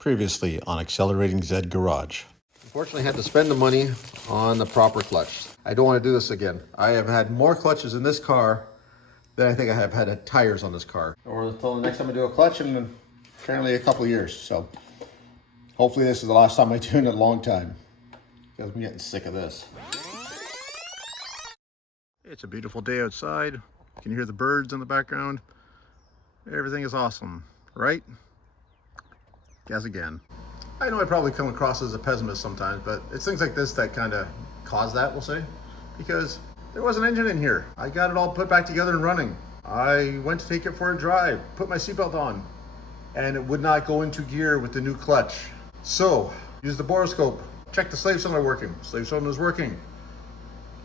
Previously on Accelerating Z Garage. Unfortunately, I had to spend the money on the proper clutch. I don't want to do this again. I have had more clutches in this car than I think I have had tires on this car. Or until the next time I do a clutch in apparently a couple of years. So hopefully this is the last time I do it in a long time, because I'm getting sick of this. It's a beautiful day outside. You can hear the birds in the background. Everything is awesome, right? Guess again. I know I probably come across as a pessimist sometimes, but it's things like this that kind of cause that, we'll say. Because there was an engine in here. I got it all put back together and running. I went to take it for a drive, put my seatbelt on, and it would not go into gear with the new clutch. So, use the boroscope, check the slave cylinder working. Slave cylinder is working.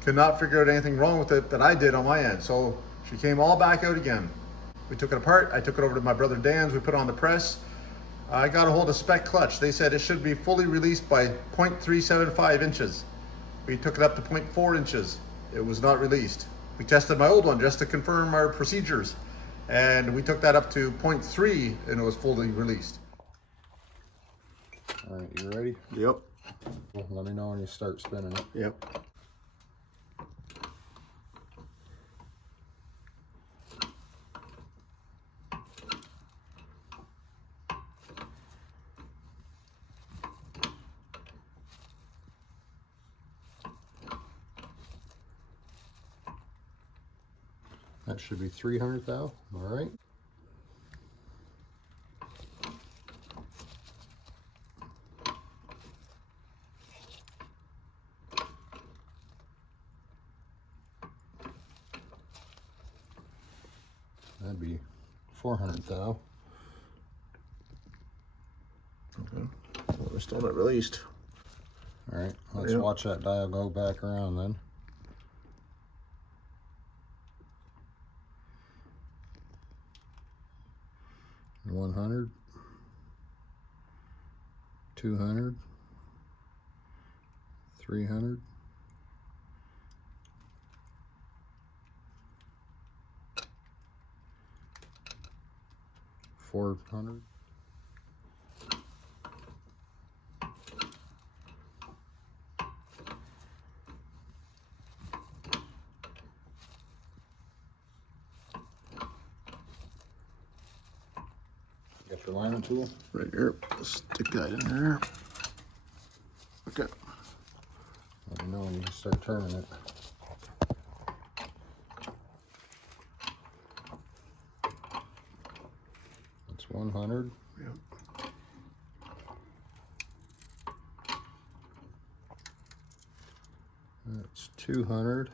Could not figure out anything wrong with it that I did on my end. So she came all back out again. We took it apart. I took it over to my brother Dan's. We put it on the press. I got a hold of spec clutch. They said it should be fully released by 0.375 inches. We took it up to 0.4 inches. It was not released. We tested my old one just to confirm our procedures. And we took that up to 0.3 and it was fully released. All right, you ready? Yep. Well, let me know when you start spinning it. Yep. That should be 300 thou. All right. That'd be 400 thou. Okay. Well, we're still not released. All right, let's watch that dial go back around then. And 100, 200, 300, 400. Got your alignment tool? Right here. Stick that in there. Okay. Let me know when you start turning it. That's 100. Yep. That's 200.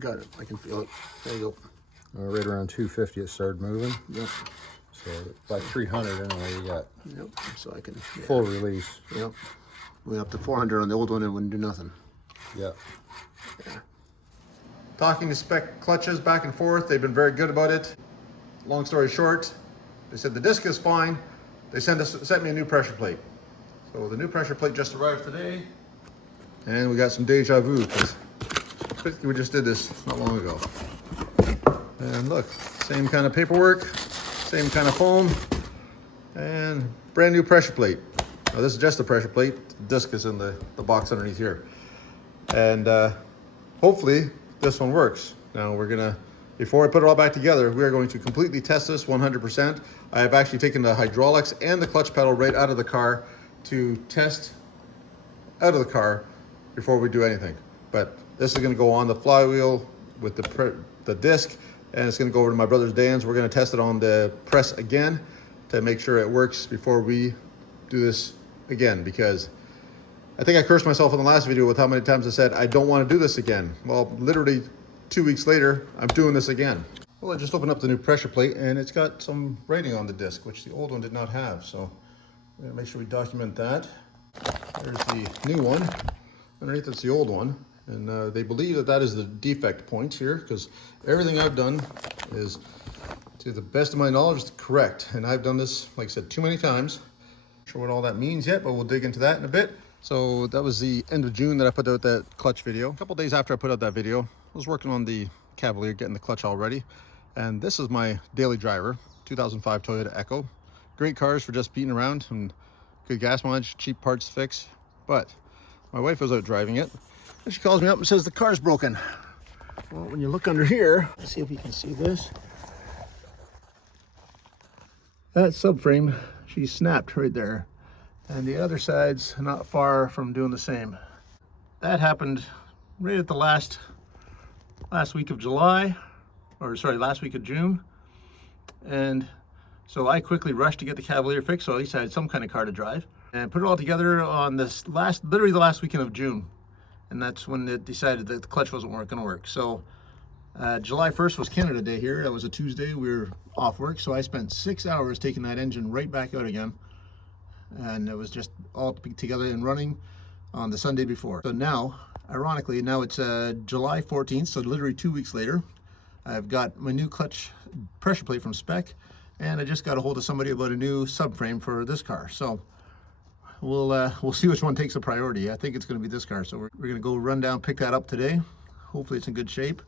Got it. I can feel it. There you go. Right around 250 it started moving. Yep. So by 300 anyway you got So I can full release. Yep. Went up to 400 on the old one, it wouldn't do nothing. Yep. Yeah. Talking to spec clutches back and forth, they've been very good about it. Long story short, they said the disc is fine. They sent me a new pressure plate. So the new pressure plate just arrived today, and we got some deja vu because we just did this not long ago. And look, same kind of paperwork, same kind of foam, and brand new pressure plate. Now this is just the pressure plate. The disc is in the box underneath here. And hopefully this one works. Now we're gonna, before I put it all back together, we are going to completely test this 100%. I have actually taken the hydraulics and the clutch pedal right out of the car to test out of the car before we do anything. But this is gonna go on the flywheel with the disc, and it's gonna go over to my brother's Dan's. We're gonna test it on the press again to make sure it works before we do this again, because I think I cursed myself in the last video with how many times I said I don't want to do this again. Well, literally 2 weeks later, I'm doing this again. Well, I just opened up the new pressure plate and it's got some writing on the disc, which the old one did not have. So we're gonna make sure we document that. There's the new one. Underneath it's the old one. And they believe that that is the defect point here, because everything I've done is, to the best of my knowledge, correct. And I've done this, like I said, too many times. Not sure what all that means yet, but we'll dig into that in a bit. So that was the end of June that I put out that clutch video. A couple days after I put out that video, I was working on the Cavalier, getting the clutch all ready. And this is my daily driver. 2005 Toyota Echo. Great cars for just beating around and good gas mileage, cheap parts to fix. But my wife was out driving it and she calls me up and says the car's broken. Well, when you look under here, let's see if you can see this. That subframe, she snapped right there. And the other side's not far from doing the same. That happened right at the last week of July, or sorry, last week of June. And so I quickly rushed to get the Cavalier fixed, so at least I had some kind of car to drive, and put it all together on this literally the last weekend of June. And that's when it decided that the clutch wasn't going to work. So July 1st was Canada Day here. That was a Tuesday. We were off work, so I spent 6 hours taking that engine right back out again. And it was just all together and running on the Sunday before. So now, ironically, now it's July 14th, so literally 2 weeks later. I've got my new clutch pressure plate from Spec, and I just got a hold of somebody about a new subframe for this car. So we'll see which one takes the priority. I think it's going to be this car, so we're going to go run down, pick that up today. Hopefully it's in good shape,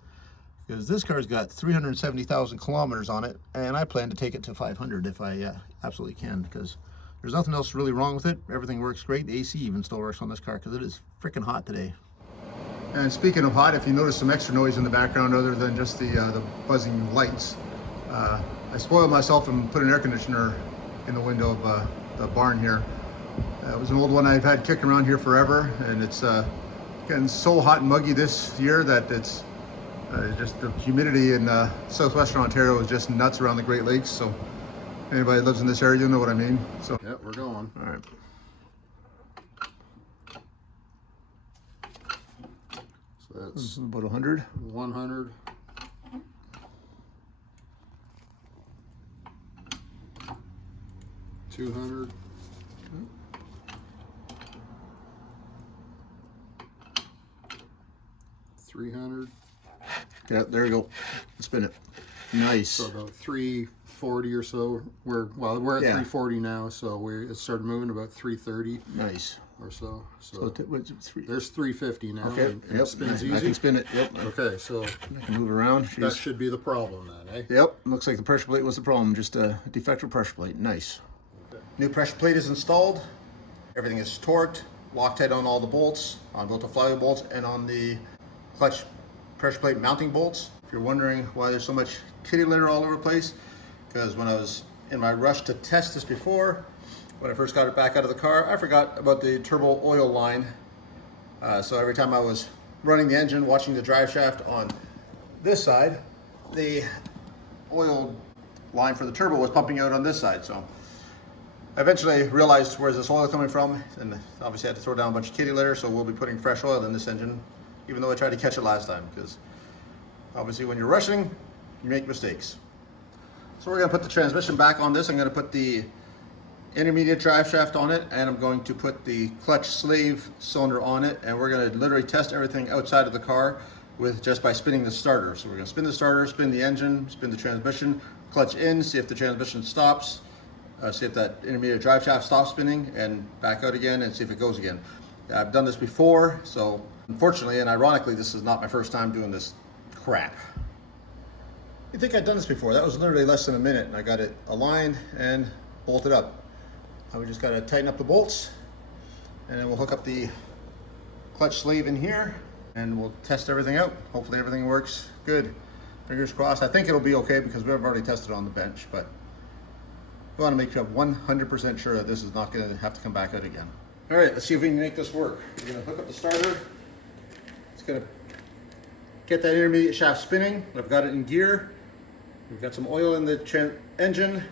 because this car's got 370,000 kilometers on it, and I plan to take it to 500 if I absolutely can, because there's nothing else really wrong with it. Everything works great. The AC even still works on this car because it is freaking hot today. And speaking of hot, if you notice some extra noise in the background other than just the buzzing lights, I spoiled myself and put an air conditioner in the window of the barn here. It was an old one I've had kicking around here forever, and it's getting so hot and muggy this year that it's just the humidity in southwestern Ontario is just nuts around the Great Lakes. So anybody that lives in this area, you'll know what I mean. So Yep, we're going. all right. So that's About 100. 100. 200. 300. Yeah, there you go. Spin it. Nice. So about 340 or so. We're at Yeah. 340 now, so it started moving about 330 Nice. or so. So what's it, three? There's 350 now. Okay. And Yep. it spins I easy. can spin it. Yep. Okay, so I can move it around. that Jeez. should be the problem then, eh? Yep. Looks like the pressure plate was the problem. Just a defective pressure plate. Nice. Okay. New pressure plate is installed. Everything is torqued, Loctite on all the bolts, on both the flywheel bolts and on the clutch pressure plate mounting bolts. If you're wondering why there's so much kitty litter all over the place, because when I was in my rush to test this before, when I first got it back out of the car, I forgot about the turbo oil line. So every time I was running the engine, watching the drive shaft on this side, the oil line for the turbo was pumping out on this side. So I eventually realized where's this oil coming from, and obviously I had to throw down a bunch of kitty litter, so we'll be putting fresh oil in this engine, even though I tried to catch it last time, because obviously when you're rushing, you make mistakes. So we're going to put the transmission back on this. I'm going to put the intermediate drive shaft on it, and I'm going to put the clutch slave cylinder on it, and we're going to literally test everything outside of the car with just by spinning the starter. So we're going to spin the starter, spin the engine, spin the transmission, clutch in, see if the transmission stops, see if that intermediate drive shaft stops spinning, and back out again and see if it goes again. I've done this before, so unfortunately and ironically, this is not my first time doing this crap. You'd think I'd done this before. That was literally less than a minute, and I got it aligned and bolted up. Now we just got to tighten up the bolts, and then we'll hook up the clutch sleeve in here, and we'll test everything out. Hopefully everything works good. Fingers crossed. I think it'll be okay because we've already tested it on the bench, but we want to make sure 100% sure that this is not going to have to come back out again. All right, let's see if we can make this work. We're going to hook up the starter. It's going to get that intermediate shaft spinning. I've got it in gear. We've got some oil in the engine.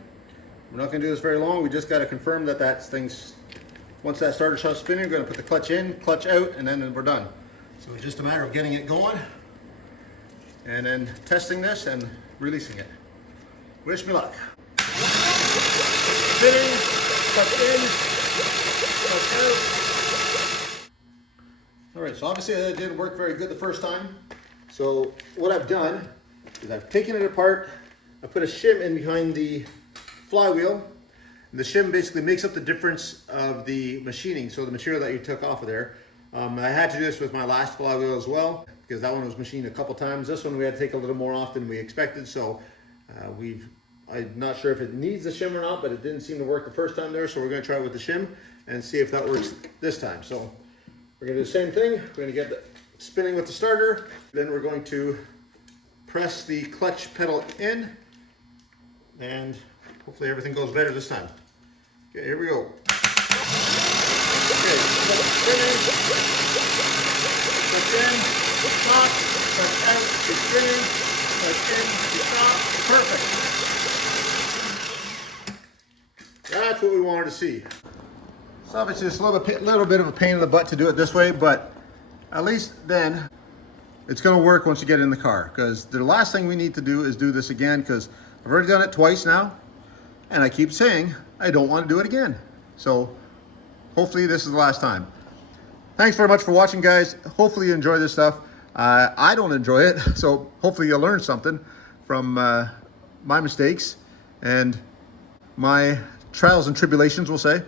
We're not going to do this very long. We just got to confirm that that thing's, once that starter starts spinning, we're going to put the clutch in, clutch out, and then we're done. So it's just a matter of getting it going and then testing this and releasing it. Wish me luck. Spinning, clutch in, clutch out. All right, so obviously that didn't work very good the first time. So what I've done is I've taken it apart. I put a shim in behind the flywheel. And the shim basically makes up the difference of the machining, so the material that you took off of there. I had to do this with my last flywheel as well, because that one was machined a couple times. This one we had to take a little more off than we expected, so we've I'm not sure if it needs the shim or not, but it didn't seem to work the first time there, so we're going to try it with the shim and see if that works this time. So we're going to do the same thing. We're going to get it spinning with the starter. Then we're going to press the clutch pedal in, and hopefully everything goes better this time. Okay, here we go. Okay, spinning. Clutch in, stop, clutch out, keep spinning, clutch in, stop. Perfect. That's what we wanted to see. So obviously it's a little bit of a pain in the butt to do it this way, but at least then it's going to work once you get in the car, because the last thing we need to do is do this again, because I've already done it twice now and I keep saying I don't want to do it again. So hopefully this is the last time. Thanks very much for watching, guys. Hopefully you enjoy this stuff. I don't enjoy it, so hopefully you'll learn something from my mistakes and my trials and tribulations, we'll say.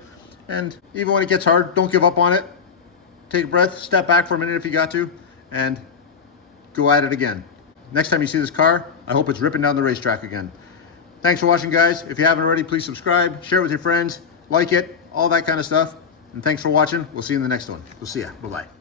And even when it gets hard, don't give up on it. Take a breath, step back for a minute if you got to, and go at it again. Next time you see this car, I hope it's ripping down the racetrack again. Thanks for watching, guys. If you haven't already, please subscribe, share it with your friends, like it, all that kind of stuff. And thanks for watching. We'll see you in the next one. We'll see ya. Bye-bye.